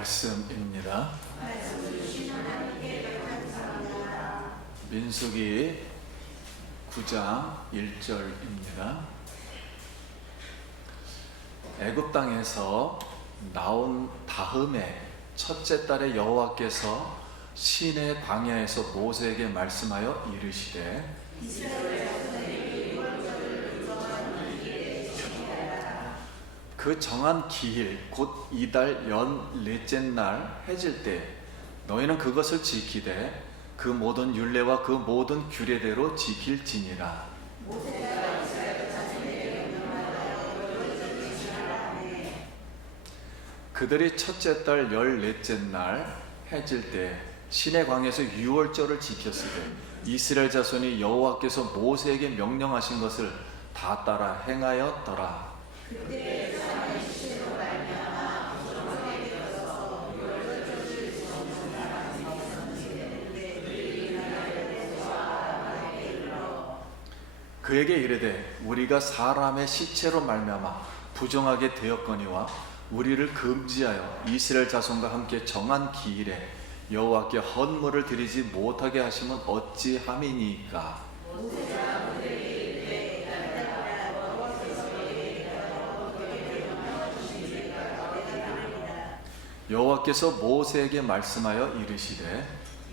말씀입니다. 민수기 9장 1절입니다. 애굽 땅에서 나온 다음에 첫째 달에 여호와께서 시내 광야에서 모세에게 말씀하여 이르시되 그 정한 기일 곧 이달 연 넷째 날 해질 때 너희는 그것을 지키되 그 모든 율례와 그 모든 규례대로 지킬지니라. 그들이 첫째 달 열넷째 날 해질 때 시내 광야에서 유월절을 지켰으되 이스라엘 자손이 여호와께서 모세에게 명령하신 것을 다 따라 행하였더라. 그에게 이르되 우리가 사람의 시체로 말미암아 부정하게 되었거니와 우리를 금지하여 이스라엘 자손과 함께 정한 기일에 여호와께 헌물을 드리지 못하게 하시면 어찌함이니까. 여호와께서 모세에게 말씀하여 이르시되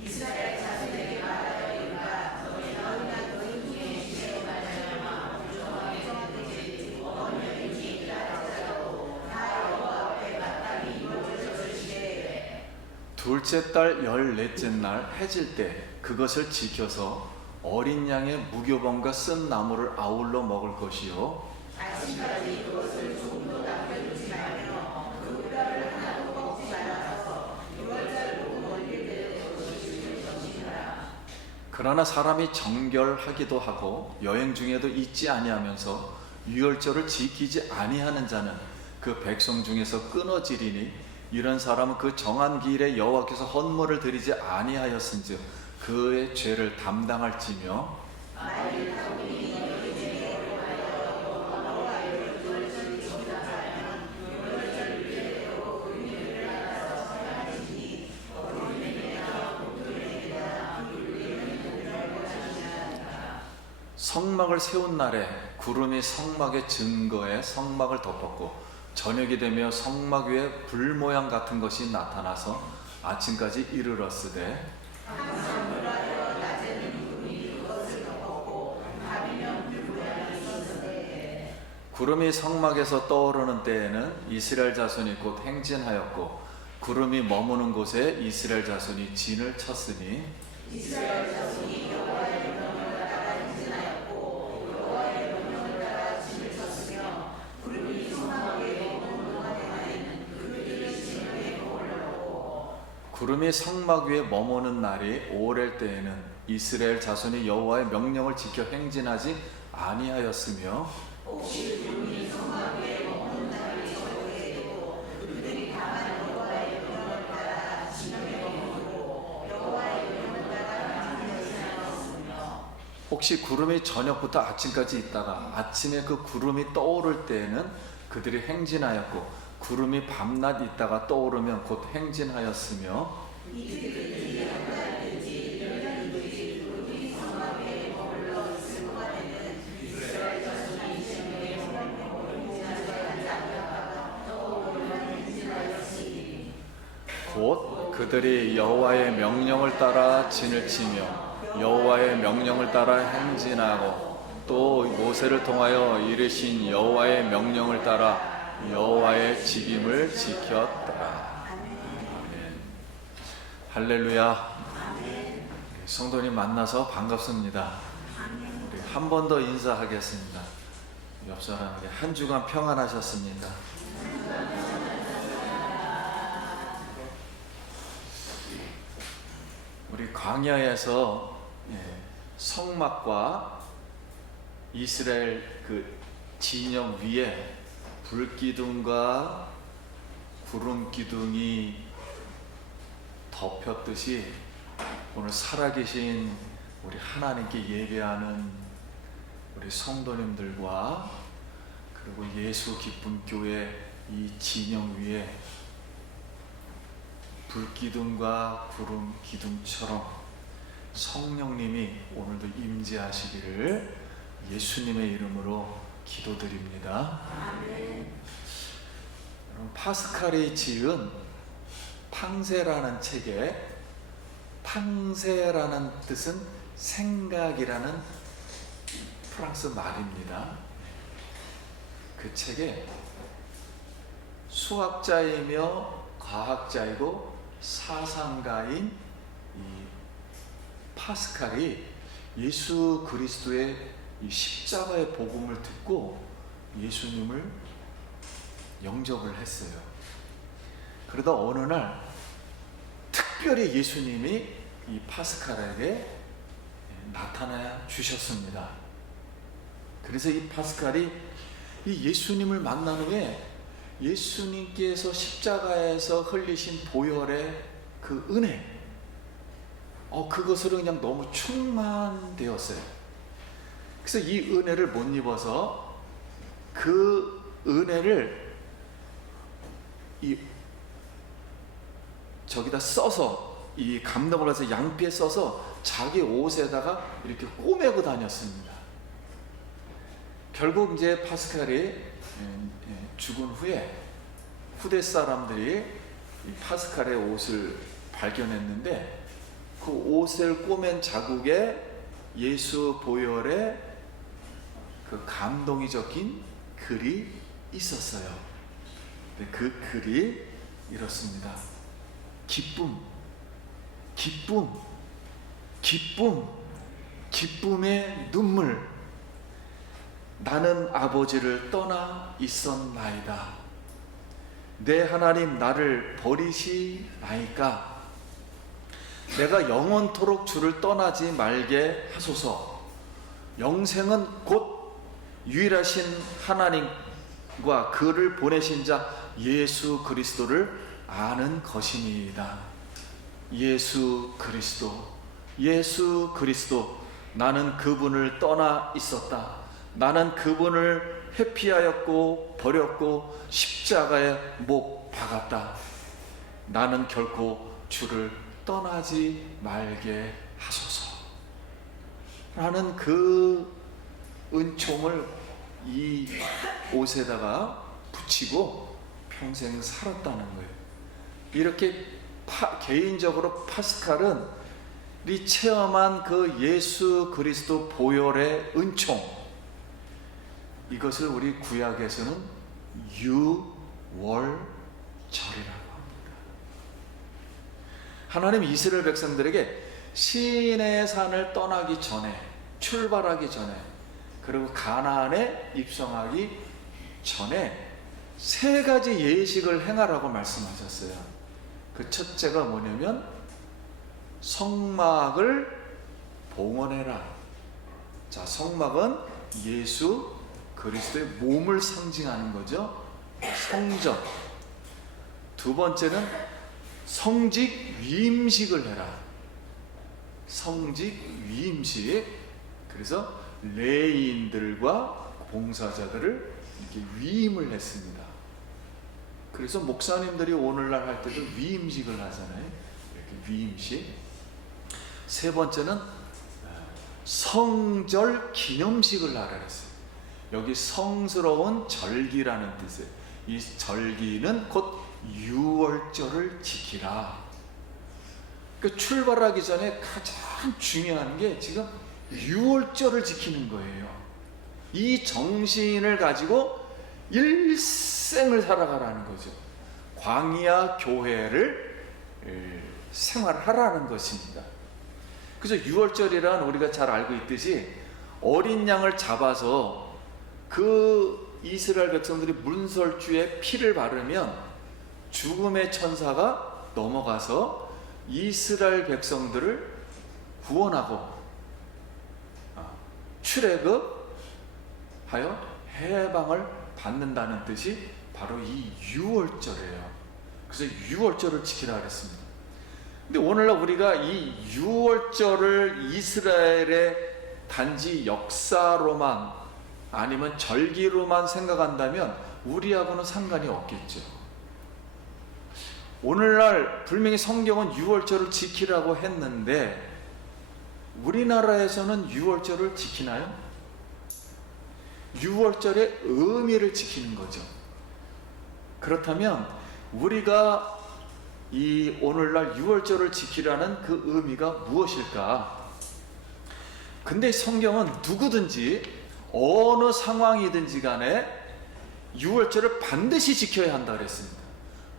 이스라엘 자손에게 말하여 이르라 너희는 너희 중에 시체로 말미암아 부정하게 되지 언약인지 일하자고 다 여호와 앞에 마땅히 유월절을 지키되 둘째 달 열넷째 날 해질 때 그것을 지켜서 어린 양의 무교범과 쓴 나물을 아울러 먹을 것이요 아침까지 그것을 조금도 남겨두지 말며 그 뼈를 하나도 먹지 말아서 유월절 복 올릴 때에 거두실 것이니라. 그러나 사람이 정결하기도 하고 여행 중에도 잊지 아니하면서 유월절을 지키지 아니하는 자는 그 백성 중에서 끊어지리니 이런 사람은 그 정한 기일에 여호와께서 헌물을 드리지 아니하였은즉 그의 죄를 담당할지며 성막을 세운 날에 구름이 성막의 증거에 성막을 덮었고 저녁이 되며 성막 위에 불 모양 같은 것이 나타나서 아침까지 이르렀으되 구름이 성막에서 떠오르는 때에는 이스라엘 자손이 곧 행진하였고 구름이 머무는 곳에 이스라엘 자손이 진을 쳤으니 이스라엘 자손이 여호와의 명령을 따라 행진하였고 여호와의 명령을 따라 진을 쳤으며 구름이 성막에 머무는 동안에는 그들이 진을 머물렀고 구름이 성막 위에 머무는 날이 5월 때에는 이스라엘 자손이 여호와의 명령을 지켜 행진하지 아니하였으며 혹시 구름이 성막 위에 머무는 날이 저녁에 되고 그들이 다만 여호와의 명령을 따라 진영에 머무르고 여호와의 명령을 따라 행진하였으며 혹시 구름이 저녁부터 아침까지 있다가 아침에 그 구름이 떠오를 때에는 그들이 행진하였고 구름이 밤낮 있다가 떠오르면 곧 행진하였으며 이들이 한 달든지 열 달든지 구름이 성막 위에 머물러 있을 동안에는 이스라엘 자손이 진영에 머물고 행진하지 않다가 떠오르면 행진하였으니 곧 그들이 여호와의 명령을 따라 진을 치며 여호와의 명령을 따라 행진하고 또 모세를 통하여 이르신 여호와의 명령을 따라 여호와의 직임을 지켰더라. 아멘. 할렐루야. 아멘. 성도님 만나서 반갑습니다. 아멘. 우리 한 번 더 인사하겠습니다. 옆 사람에게 한 주간 평안하셨습니까? 우리 광야에서 성막과 이스라엘 그 진영 위에 불기둥과 구름기둥이 덮였듯이 오늘 살아계신 우리 하나님께 예배하는 우리 성도님들과 그리고 예수 기쁨 교회 이 진영 위에 불기둥과 구름 기둥처럼 성령님이 오늘도 임재하시기를 예수님의 이름으로 기도드립니다. 아멘. 파스칼이 지은 팡세라는 책에, 팡세라는 뜻은 생각이라는 프랑스 말입니다. 그 책에 수학자이며 과학자이고 사상가인 이 파스칼이 예수 그리스도의 이 십자가의 복음을 듣고 예수님을 영접을 했어요. 그러다 어느 날 특별히 예수님이 이 파스칼에게 나타나 주셨습니다. 그래서 이 파스칼이 이 예수님을 만난 후에 예수님께서 십자가에서 흘리신 보혈의 그 은혜, 그것으로 그냥 너무 충만되었어요. 그래서 이 은혜를 못 입어서 그 은혜를 저기다 써서, 이 감독을 해서 양피에 써서 자기 옷에다가 이렇게 꼬매고 다녔습니다. 결국 이제 파스칼이 죽은 후에 후대 사람들이 이 파스칼의 옷을 발견했는데 그 옷을 꼬맨 자국에 예수 보혈의 그 감동이 적힌 글이 있었어요. 그 글이 이렇습니다. 기쁨, 기쁨, 기쁨, 기쁨의 눈물. 나는 아버지를 떠나 있었나이다. 내 하나님 나를 버리시나이까. 내가 영원토록 주를 떠나지 말게 하소서. 영생은 곧 유일하신 하나님과 그를 보내신 자 예수 그리스도를 아는 것이니이다. 예수 그리스도, 예수 그리스도. 나는 그분을 떠나 있었다. 나는 그분을 회피하였고 버렸고 십자가에 못 박았다. 나는 결코 주를 떠나지 말게 하소서. 라는 그 은총을 이 옷에다가 붙이고 평생 살았다는 거예요. 이렇게 개인적으로 파스칼은 이 체험한 그 예수 그리스도 보혈의 은총, 이것을 우리 구약에서는 유월절이라고 합니다. 하나님 이스라엘 백성들에게 시내의 산을 떠나기 전에, 출발하기 전에, 그리고 가나안에 입성하기 전에 세 가지 예식을 행하라고 말씀하셨어요. 그 첫째가 뭐냐면 성막을 봉헌해라. 자, 성막은 예수 그리스도의 몸을 상징하는 거죠. 성전. 두 번째는 성직 위임식을 해라. 성직 위임식. 그래서 레위인들과 봉사자들을 이렇게 위임을 했습니다. 그래서 목사님들이 오늘날 할 때도 위임식을 하잖아요. 이렇게 위임식. 세 번째는 성절 기념식을 하라 그랬어요. 여기 성스러운 절기라는 뜻이에요. 이 절기는 곧 유월절을 지키라. 그러니까 출발하기 전에 가장 중요한 게 지금 유월절을 지키는 거예요. 이 정신을 가지고 일생을 살아가라는 거죠. 광야 교회를 생활하라는 것입니다. 그래서 유월절이란 우리가 잘 알고 있듯이 어린 양을 잡아서 그 이스라엘 백성들이 문설주에 피를 바르면 죽음의 천사가 넘어가서 이스라엘 백성들을 구원하고 출애굽하여 해방을 받는다는 뜻이 바로 이 유월절이에요. 그래서 유월절을 지키라 그랬습니다. 근데 오늘날 우리가 이 유월절을 이스라엘의 단지 역사로만 아니면 절기로만 생각한다면 우리하고는 상관이 없겠죠. 오늘날 분명히 성경은 유월절을 지키라고 했는데 우리나라에서는 유월절을 지키나요? 유월절의 의미를 지키는 거죠. 그렇다면 우리가 이 오늘날 유월절을 지키라는 그 의미가 무엇일까? 근데 성경은 누구든지 어느 상황이든지 간에 유월절을 반드시 지켜야 한다 그랬습니다.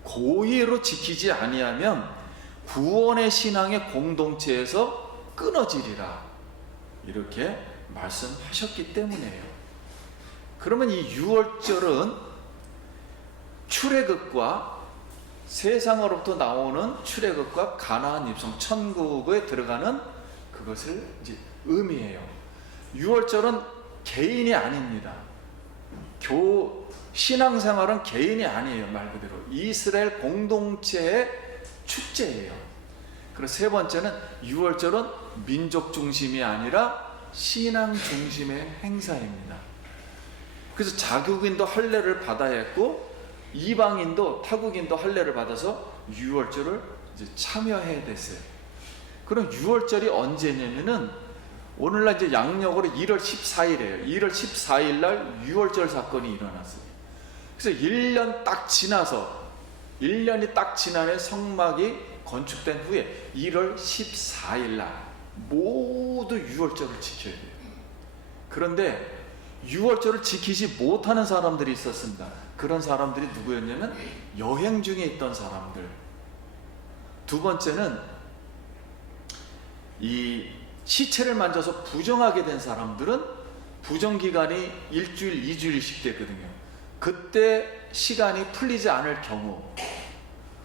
고의로 지키지 아니하면 구원의 신앙의 공동체에서 끊어지리라, 이렇게 말씀하셨기 때문이에요. 그러면 이 유월절은 출애굽과 세상으로부터 나오는 출애굽과 가나안 입성 천국에 들어가는 그것을 이제 의미해요. 유월절은 개인이 아닙니다. 신앙생활은 개인이 아니에요. 말 그대로 이스라엘 공동체의 축제예요. 그리고 세 번째는 유월절은 민족 중심이 아니라 신앙 중심의 행사입니다. 그래서 자국인도 할례를 받아야 했고 이방인도 타국인도 할례를 받아서 유월절을 이제 참여해야 됐어요. 그럼 유월절이 언제냐면은 오늘날 이제 양력으로 1월 14일이에요. 1월 14일 날 유월절 사건이 일어났어요. 그래서 1년 딱 지나서 1년이 딱 지난 해 성막이 건축된 후에 1월 14일 날 모두 유월절을 지켜야 돼요. 그런데 유월절을 지키지 못하는 사람들이 있었습니다. 그런 사람들이 누구였냐면 여행 중에 있던 사람들. 두 번째는 이 시체를 만져서 부정하게 된 사람들은 부정기간이 1주일, 2주일씩 됐거든요. 그때 시간이 풀리지 않을 경우.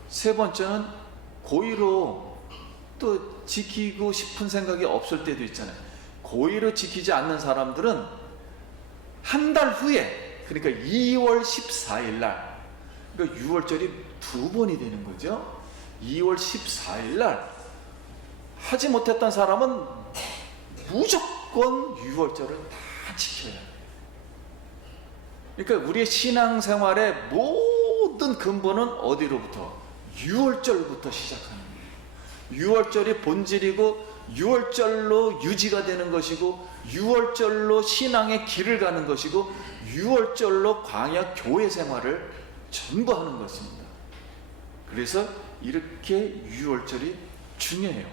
세 번째는 고의로 또 지키고 싶은 생각이 없을 때도 있잖아요. 고의로 지키지 않는 사람들은 한 달 후에, 그러니까 2월 14일 날, 그러니까 유월절이 두 번이 되는 거죠. 2월 14일 날 하지 못했던 사람은 무조건 유월절을 다 지켜야 해요. 그러니까 우리의 신앙생활의 모든 근본은 어디로부터? 유월절부터 시작하는 거예요. 유월절이 본질이고 유월절로 유지가 되는 것이고 유월절로 신앙의 길을 가는 것이고 유월절로 광야 교회 생활을 전부 하는 것입니다. 그래서 이렇게 유월절이 중요해요.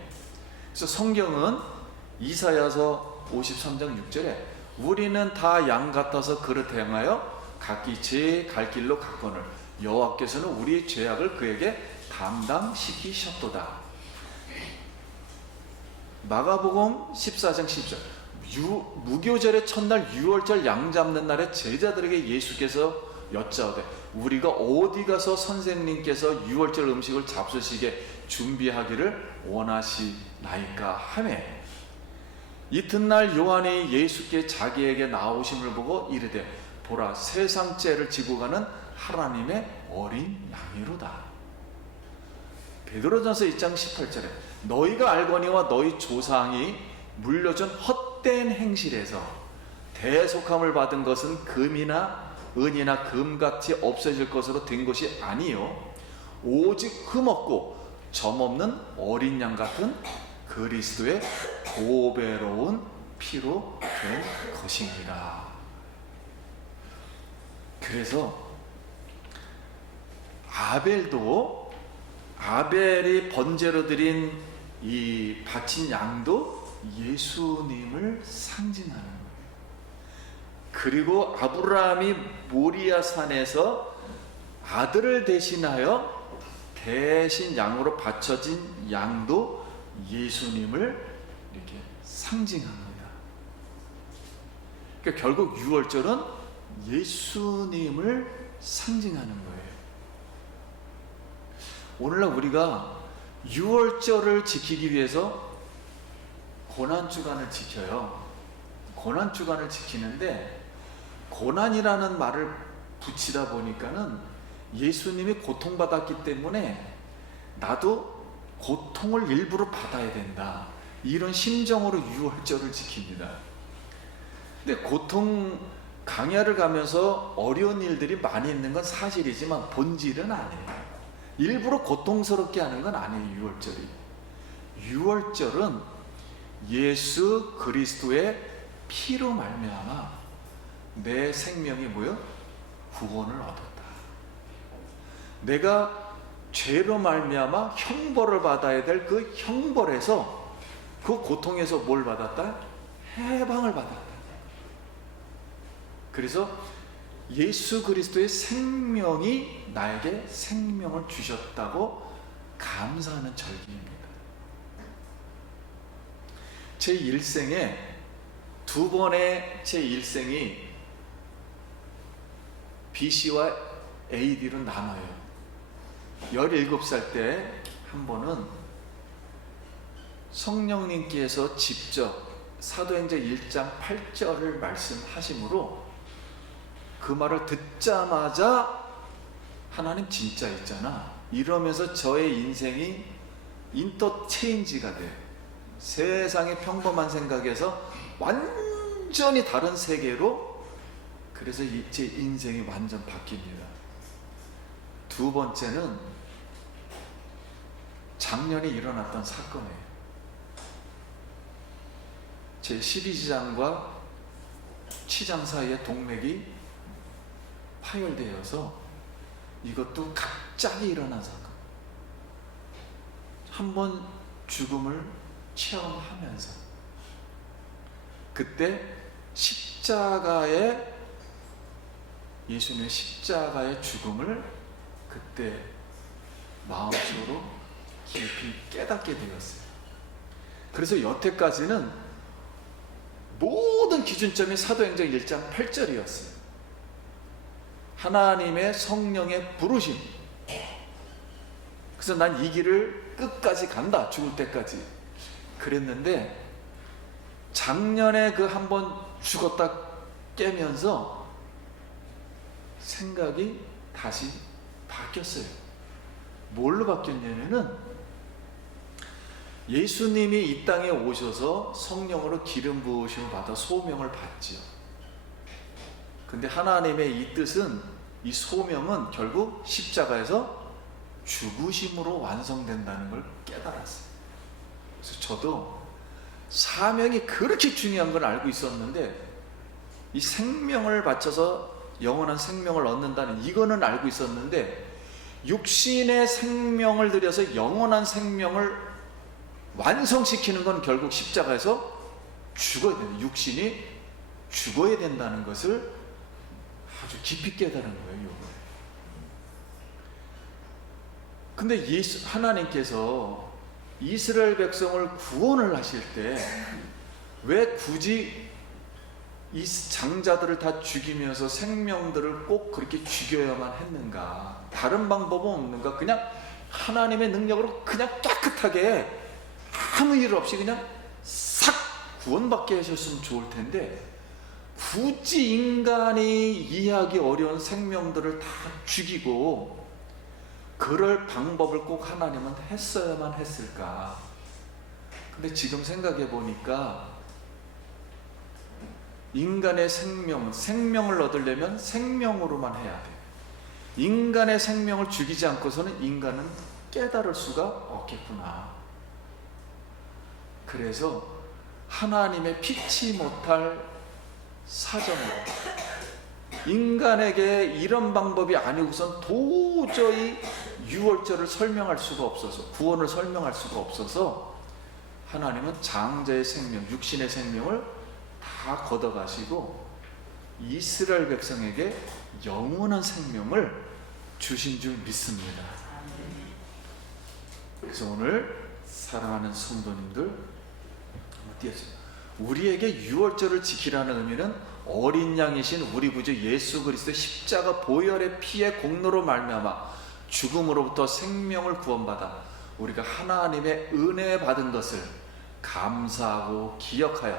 그래서 성경은 이사야서 53장 6절에 우리는 다 양 같아서 그릇 행하여 각기 제 갈 길로 갔거늘 여호와께서는 우리의 죄악을 그에게 담당시키셨도다. 마가복음 14장 10절 무교절의 첫날 유월절 양 잡는 날에 제자들에게 예수께서 여짜오되 우리가 어디 가서 선생님께서 유월절 음식을 잡수시게 준비하기를 원하시나이까 하매 이튿날 요한이 예수께 자기에게 나오심을 보고 이르되 보라 세상 죄를 지고 가는 하나님의 어린 양이로다. 베드로전서 2장 18절에 너희가 알거니와 너희 조상이 물려준 헛된 행실에서 대속함을 받은 것은 금이나 은이나 금같이 없어질 것으로 된 것이 아니요 오직 흠없고 점없는 어린 양 같은 그리스도의 보배로운 피로 된 것입니다. 그래서 아벨이 번제로 드린 이 바친 양도 예수님을 상징하는 거예요. 그리고 아브라함이 모리아 산에서 아들을 대신하여 대신 양으로 바쳐진 양도 예수님을 이렇게 상징합니다. 그러니까 결국 유월절은 예수님을 상징하는 거예요. 오늘날 우리가 유월절을 지키기 위해서 고난주간을 지켜요. 고난주간을 지키는데 고난이라는 말을 붙이다 보니까는 예수님이 고통받았기 때문에 나도 고통을 일부러 받아야 된다, 이런 심정으로 유월절을 지킵니다. 근데 강야를 가면서 어려운 일들이 많이 있는 건 사실이지만 본질은 아니에요. 일부러 고통스럽게 하는 건 아니에요. 유월절이. 유월절은 예수 그리스도의 피로 말미암아 내 생명이 뭐요? 구원을 얻었다. 내가 죄로 말미암아 형벌을 받아야 될 그 형벌에서, 그 고통에서 뭘 받았다? 해방을 받았다. 그래서 예수 그리스도의 생명이 나에게 생명을 주셨다고 감사하는 절기입니다. 제 일생에 두 번의 제 일생이 BC와 AD로 나눠요. 17살 때 한 번은 성령님께서 직접 사도행전 1장 8절을 말씀하심으로 그 말을 듣자마자 하나님 진짜 있잖아 이러면서 저의 인생이 인터체인지가 돼. 세상의 평범한 생각에서 완전히 다른 세계로, 그래서 제 인생이 완전 바뀝니다. 두 번째는 작년에 일어났던 사건이에요. 제 12지장과 치장 사이에 동맥이 파열되어서, 이것도 갑자기 일어난 사건. 한번 죽음을 체험하면서 그때 십자가의, 예수님의 십자가의 죽음을 그때 마음속으로 깊이 깨닫게 되었어요. 그래서 여태까지는 모든 기준점이 사도행전 1장 8절이었어요. 하나님의 성령의 부르심. 그래서 난 이 길을 끝까지 간다, 죽을 때까지 그랬는데, 작년에 그 한번 죽었다 깨면서 생각이 다시 바뀌었어요. 뭘로 바뀌었냐면은, 예수님이 이 땅에 오셔서 성령으로 기름 부으심을 받아 소명을 받지요. 근데 하나님의 이 뜻은, 이 소명은 결국 십자가에서 죽으심으로 완성된다는 걸 깨달았어요. 그래서 저도 사명이 그렇게 중요한 걸 알고 있었는데, 이 생명을 바쳐서 영원한 생명을 얻는다는 이거는 알고 있었는데, 육신의 생명을 들여서 영원한 생명을 완성시키는 건 결국 십자가에서 죽어야 된다. 육신이 죽어야 된다는 것을 아주 깊이 깨달은 거예요. 이번에. 근데 하나님께서 이스라엘 백성을 구원을 하실 때 왜 굳이 이 장자들을 다 죽이면서 생명들을 꼭 그렇게 죽여야만 했는가? 다른 방법은 없는가? 그냥 하나님의 능력으로 그냥 깨끗하게 아무 일 없이 그냥 싹 구원받게 하셨으면 좋을 텐데, 굳이 인간이 이해하기 어려운 생명들을 다 죽이고 그럴 방법을 꼭 하나님은 했어야만 했을까? 근데 지금 생각해 보니까 인간의 생명을 얻으려면 생명으로만 해야 돼. 인간의 생명을 죽이지 않고서는 인간은 깨달을 수가 없겠구나. 그래서 하나님의 피치 못할 사정으로, 인간에게 이런 방법이 아니고선 도저히 유월절을 설명할 수가 없어서, 구원을 설명할 수가 없어서, 하나님은 장자의 생명, 육신의 생명을 다 걷어가시고 이스라엘 백성에게 영원한 생명을 주신 줄 믿습니다. 그래서 오늘 사랑하는 성도님들, 우리에게 유월절을 지키라는 의미는 어린 양이신 우리 구주 예수 그리스도 십자가 보혈의 피의 공로로 말미암아 죽음으로부터 생명을 구원받아 우리가 하나님의 은혜 받은 것을 감사하고 기억하여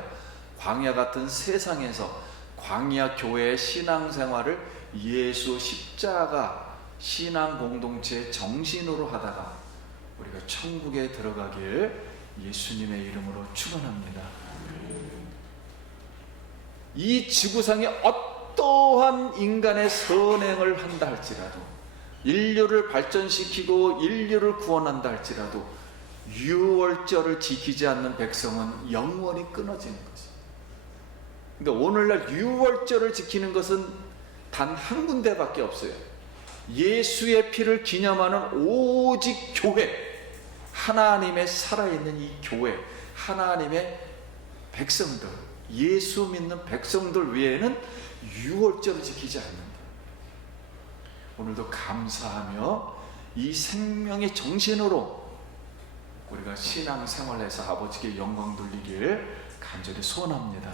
광야 같은 세상에서 광야 교회의 신앙생활을 예수 십자가 신앙 공동체의 정신으로 하다가 우리가 천국에 들어가길 예수님의 이름으로 축원합니다. 이 지구상에 어떠한 인간의 선행을 한다 할지라도, 인류를 발전시키고 인류를 구원한다 할지라도 유월절을 지키지 않는 백성은 영원히 끊어지는 것입니다. 근데 오늘날 유월절을 지키는 것은 단 한 군데밖에 없어요. 예수의 피를 기념하는 오직 교회, 하나님의 살아있는 이 교회, 하나님의 백성들, 예수 믿는 백성들 외에는 유월절을 지키지 않는다. 오늘도 감사하며 이 생명의 정신으로 우리가 신앙생활에서 아버지께 영광 돌리길 간절히 소원합니다.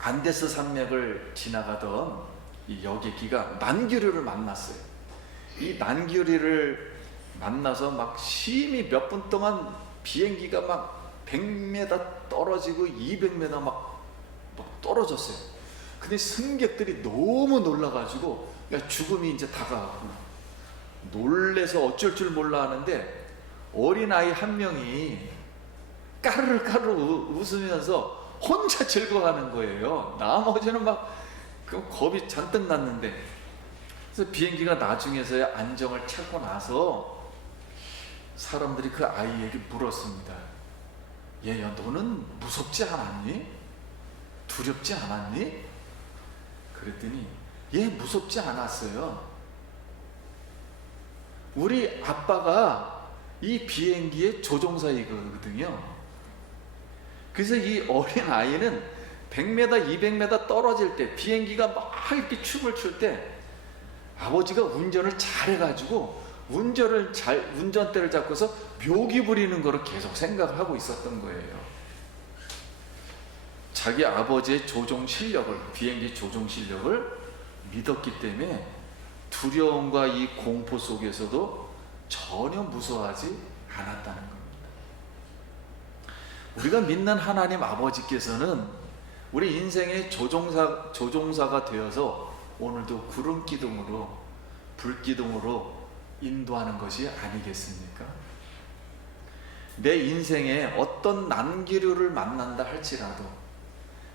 안데스 산맥을 지나가던 이 여객기가 난규류를 만났어요. 이 난규류를 만나서 막 심히 몇 분 동안 비행기가 막 100m 떨어지고 200m 막 떨어졌어요. 근데 승객들이 너무 놀라가지고 죽음이 이제 다가가고 놀래서 어쩔 줄 몰라 하는데 어린아이 한 명이 까르르 까르르 웃으면서 혼자 즐거워하는 거예요. 나머지는 막 겁이 잔뜩 났는데, 그래서 비행기가 나중에서야 안정을 찾고 나서 사람들이 그 아이에게 물었습니다. 얘야, 너는 무섭지 않았니? 두렵지 않았니? 그랬더니 얘 무섭지 않았어요. 우리 아빠가 이 비행기의 조종사이거든요. 그래서 이 어린 아이는 100m, 200m 떨어질 때 비행기가 막 이렇게 춤을 출 때 아버지가 운전을 잘해가지고 운전대를 잡고서 묘기 부리는 거를 계속 생각을 하고 있었던 거예요. 자기 아버지의 조종 실력을, 비행기 조종 실력을 믿었기 때문에 두려움과 이 공포 속에서도 전혀 무서워하지 않았다는 겁니다. 우리가 믿는 하나님 아버지께서는 우리 인생의 조종사가 되어서 오늘도 구름 기둥으로, 불 기둥으로 인도하는 것이 아니겠습니까? 내 인생에 어떤 난기류를 만난다 할지라도,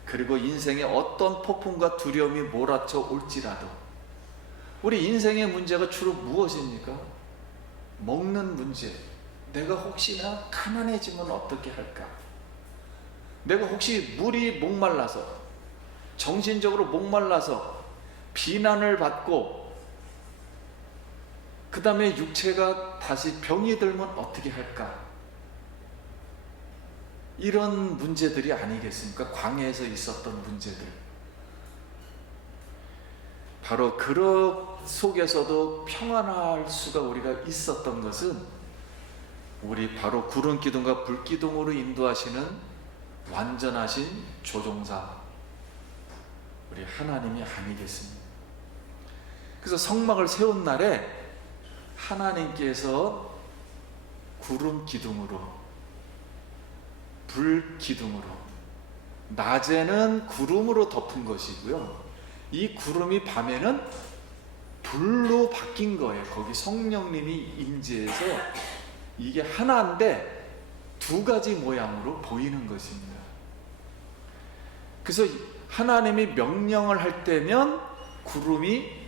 그리고 인생에 어떤 폭풍과 두려움이 몰아쳐 올지라도, 우리 인생의 문제가 주로 무엇입니까? 먹는 문제. 내가 혹시나 가난해지면 어떻게 할까? 내가 혹시 물이 목말라서, 정신적으로 목말라서 비난을 받고 그 다음에 육체가 다시 병이 들면 어떻게 할까? 이런 문제들이 아니겠습니까? 광야에서 있었던 문제들. 바로 그런 속에서도 평안할 수가 우리가 있었던 것은 우리 바로 구름 기둥과 불 기둥으로 인도하시는 완전하신 조종사, 우리 하나님이 아니겠습니까? 그래서 성막을 세운 날에 하나님께서 구름 기둥으로, 불 기둥으로, 낮에는 구름으로 덮은 것이고요, 이 구름이 밤에는 불로 바뀐 거예요. 거기 성령님이 임재해서 이게 하나인데 두 가지 모양으로 보이는 것입니다. 그래서 하나님이 명령을 할 때면 구름이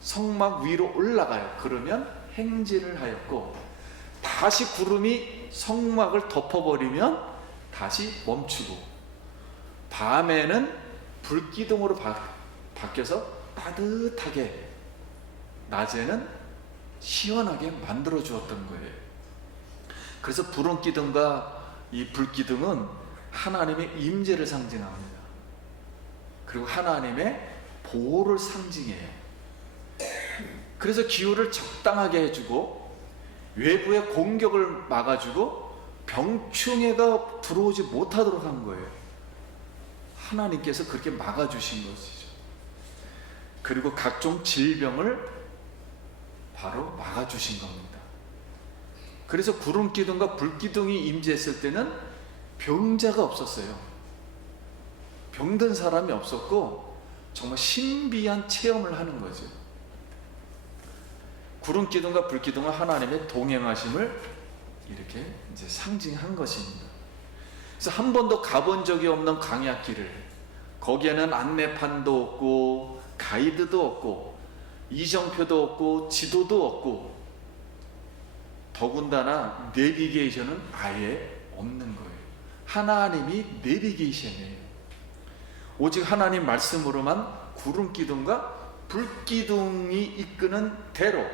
성막 위로 올라가요. 그러면 행진을 하였고, 다시 구름이 성막을 덮어버리면 다시 멈추고, 밤에는 불기둥으로 바뀌어서 따뜻하게, 낮에는 시원하게 만들어 주었던 거예요. 그래서 구름기둥과 이 불기둥은 하나님의 임재를 상징합니다. 그리고 하나님의 보호를 상징해요. 그래서 기후를 적당하게 해주고, 외부의 공격을 막아주고, 병충해가 들어오지 못하도록 한 거예요. 하나님께서 그렇게 막아주신 것이죠. 그리고 각종 질병을 바로 막아주신 겁니다. 그래서 구름기둥과 불기둥이 임재했을 때는 병자가 없었어요. 병든 사람이 없었고 정말 신비한 체험을 하는 거죠. 구름기둥과 불기둥은 하나님의 동행하심을 이렇게 이제 상징한 것입니다. 그래서 한 번도 가본 적이 없는 광야길을, 거기에는 안내판도 없고 가이드도 없고 이정표도 없고 지도도 없고 더군다나 내비게이션은 아예 없는 거예요. 하나님이 내비게이션이에요. 오직 하나님 말씀으로만 구름 기둥과 불 기둥이 이끄는 대로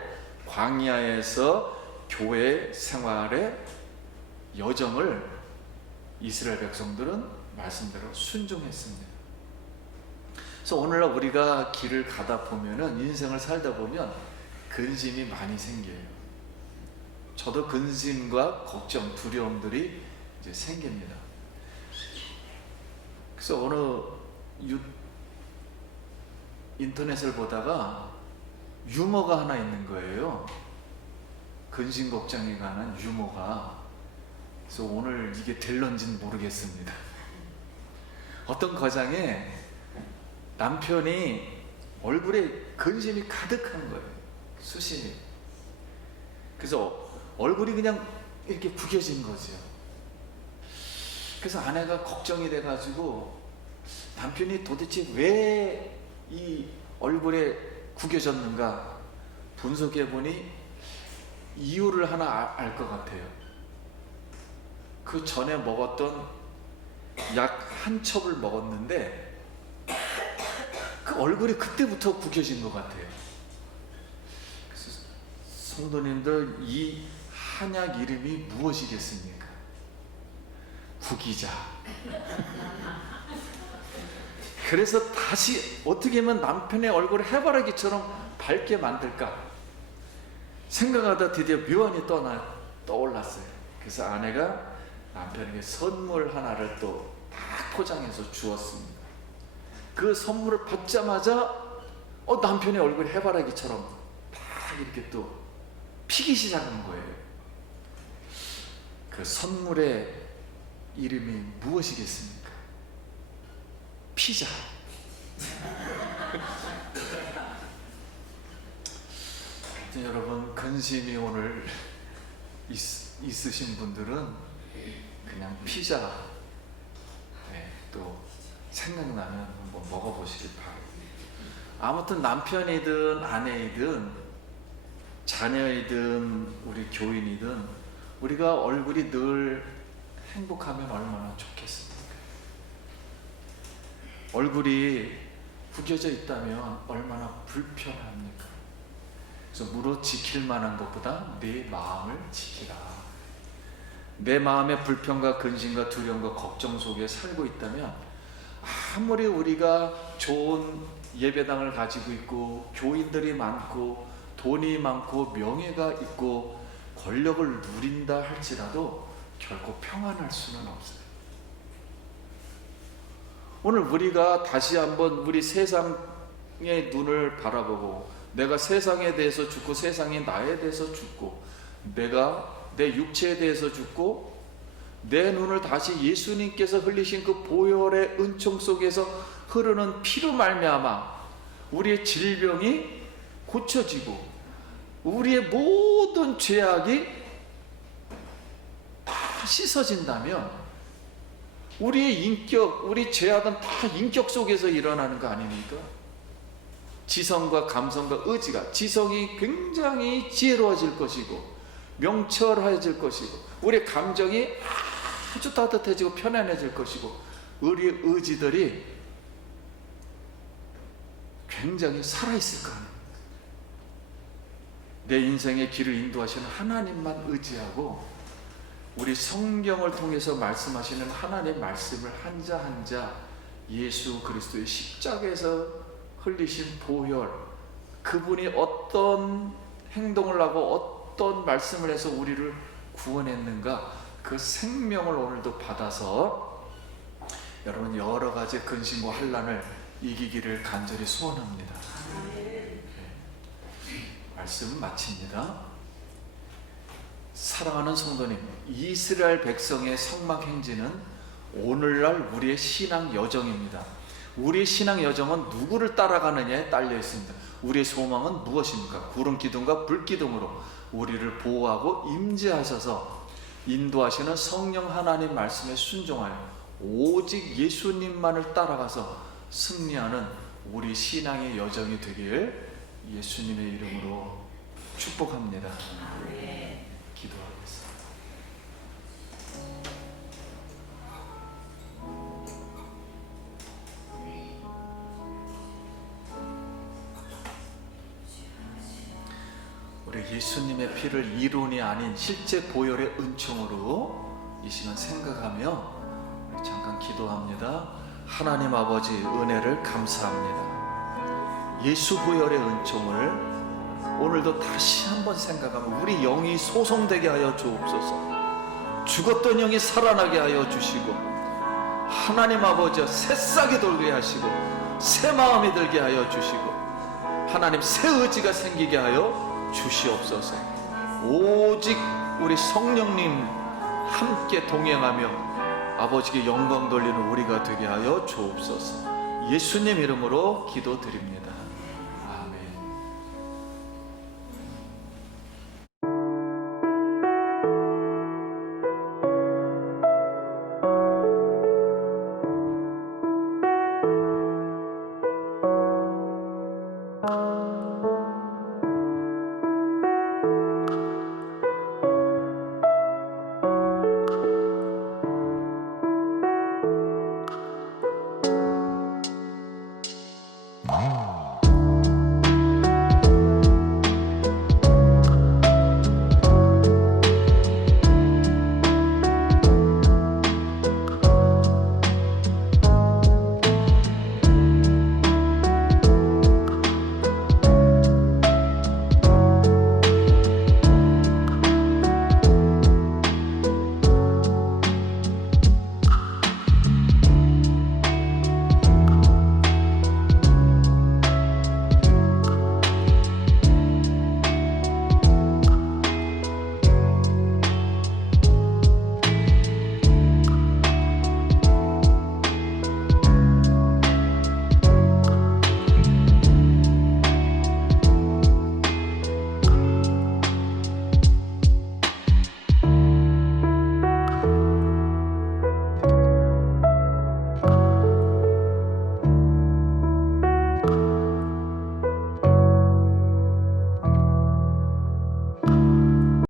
광야에서 교회 생활의 여정을 이스라엘 백성들은 말씀대로 순종했습니다. 그래서 오늘날 우리가 길을 가다 보면은, 인생을 살다 보면 근심이 많이 생겨요. 저도 근심과 걱정, 두려움들이 이제 생깁니다. 그래서 어느 인터넷을 보다가 유머가 하나 있는 거예요. 근심 걱정에 관한 유머가. 그래서 오늘 이게 될런지는 모르겠습니다. 어떤 가정에 남편이 얼굴에 근심이 가득한 거예요. 수심이. 그래서 얼굴이 그냥 이렇게 구겨진 거죠. 그래서 아내가 걱정이 돼가지고 남편이 도대체 왜 이 얼굴에 구겨졌는가 분석해보니 이유를 하나 알 것 같아요. 그 전에 먹었던 약 한 첩을 먹었는데 그 얼굴이 그때부터 구겨진 것 같아요. 그래서 성도님들, 이 한약 이름이 무엇이겠습니까? 구기자. 그래서 다시 어떻게 하면 남편의 얼굴을 해바라기처럼 밝게 만들까 생각하다 드디어 묘안이 떠올랐어요. 그래서 아내가 남편에게 선물 하나를 또 딱 포장해서 주었습니다. 그 선물을 받자마자 남편의 얼굴이 해바라기처럼 딱 이렇게 또 피기 시작한 거예요. 그 선물의 이름이 무엇이겠습니까? 피자. 여러분, 근심이 오늘 있으신 분들은 그냥 피자 또 생각나면 한번 먹어보시길 바랍니다. 아무튼 남편이든 아내이든 자녀이든 우리 교인이든 우리가 얼굴이 늘 행복하면 얼마나 좋겠습니까? 얼굴이 구겨져 있다면 얼마나 불편합니까? 그래서 무릇 지킬 만한 것보다 내 마음을 지키라. 내 마음의 불평과 근심과 두려움과 걱정 속에 살고 있다면 아무리 우리가 좋은 예배당을 가지고 있고 교인들이 많고 돈이 많고 명예가 있고 권력을 누린다 할지라도 결코 평안할 수는 없어요. 오늘 우리가 다시 한번 우리 세상의 눈을 바라보고, 내가 세상에 대해서 죽고 세상이 나에 대해서 죽고, 내가 내 육체에 대해서 죽고, 내 눈을 다시 예수님께서 흘리신 그 보혈의 은총 속에서 흐르는 피로 말미암아 우리의 질병이 고쳐지고 우리의 모든 죄악이 다 씻어진다면 우리의 인격, 우리 죄악은 다 인격 속에서 일어나는 거 아닙니까? 지성과 감성과 의지가, 지성이 굉장히 지혜로워질 것이고 명철해질 것이고, 우리 감정이 아주 따뜻해지고 편안해질 것이고, 우리 의지들이 굉장히 살아있을 거 아닙니까? 내 인생의 길을 인도하시는 하나님만 의지하고 우리 성경을 통해서 말씀하시는 하나님의 말씀을 한자 한자 예수 그리스도의 십자가에서 흘리신 보혈, 그분이 어떤 행동을 하고 어떤 말씀을 해서 우리를 구원했는가, 그 생명을 오늘도 받아서 여러분 여러 가지 근심과 환난을 이기기를 간절히 소원합니다. 말씀 마칩니다. 사랑하는 성도님, 이스라엘 백성의 성막 행진은 오늘날 우리의 신앙 여정입니다. 우리의 신앙 여정은 누구를 따라가느냐에 딸려 있습니다. 우리의 소망은 무엇입니까? 구름 기둥과 불 기둥으로 우리를 보호하고 임재하셔서 인도하시는 성령 하나님 말씀에 순종하여 오직 예수님만을 따라가서 승리하는 우리 신앙의 여정이 되길 예수님의 이름으로 축복합니다. 기도하겠습니다. 우리 예수님의 피를 이론이 아닌 실제 보혈의 은총으로 이 시간 생각하며 우리 잠깐 기도합니다. 하나님 아버지 은혜를 감사합니다. 예수 보혈의 은총을 오늘도 다시 한번 생각하면 우리 영이 소성되게 하여 주옵소서. 죽었던 영이 살아나게 하여 주시고 하나님 아버지 새싹이 돌게 하시고 새 마음이 들게 하여 주시고 하나님 새 의지가 생기게 하여 주시옵소서. 오직 우리 성령님 함께 동행하며 아버지께 영광 돌리는 우리가 되게 하여 주옵소서. 예수님 이름으로 기도드립니다.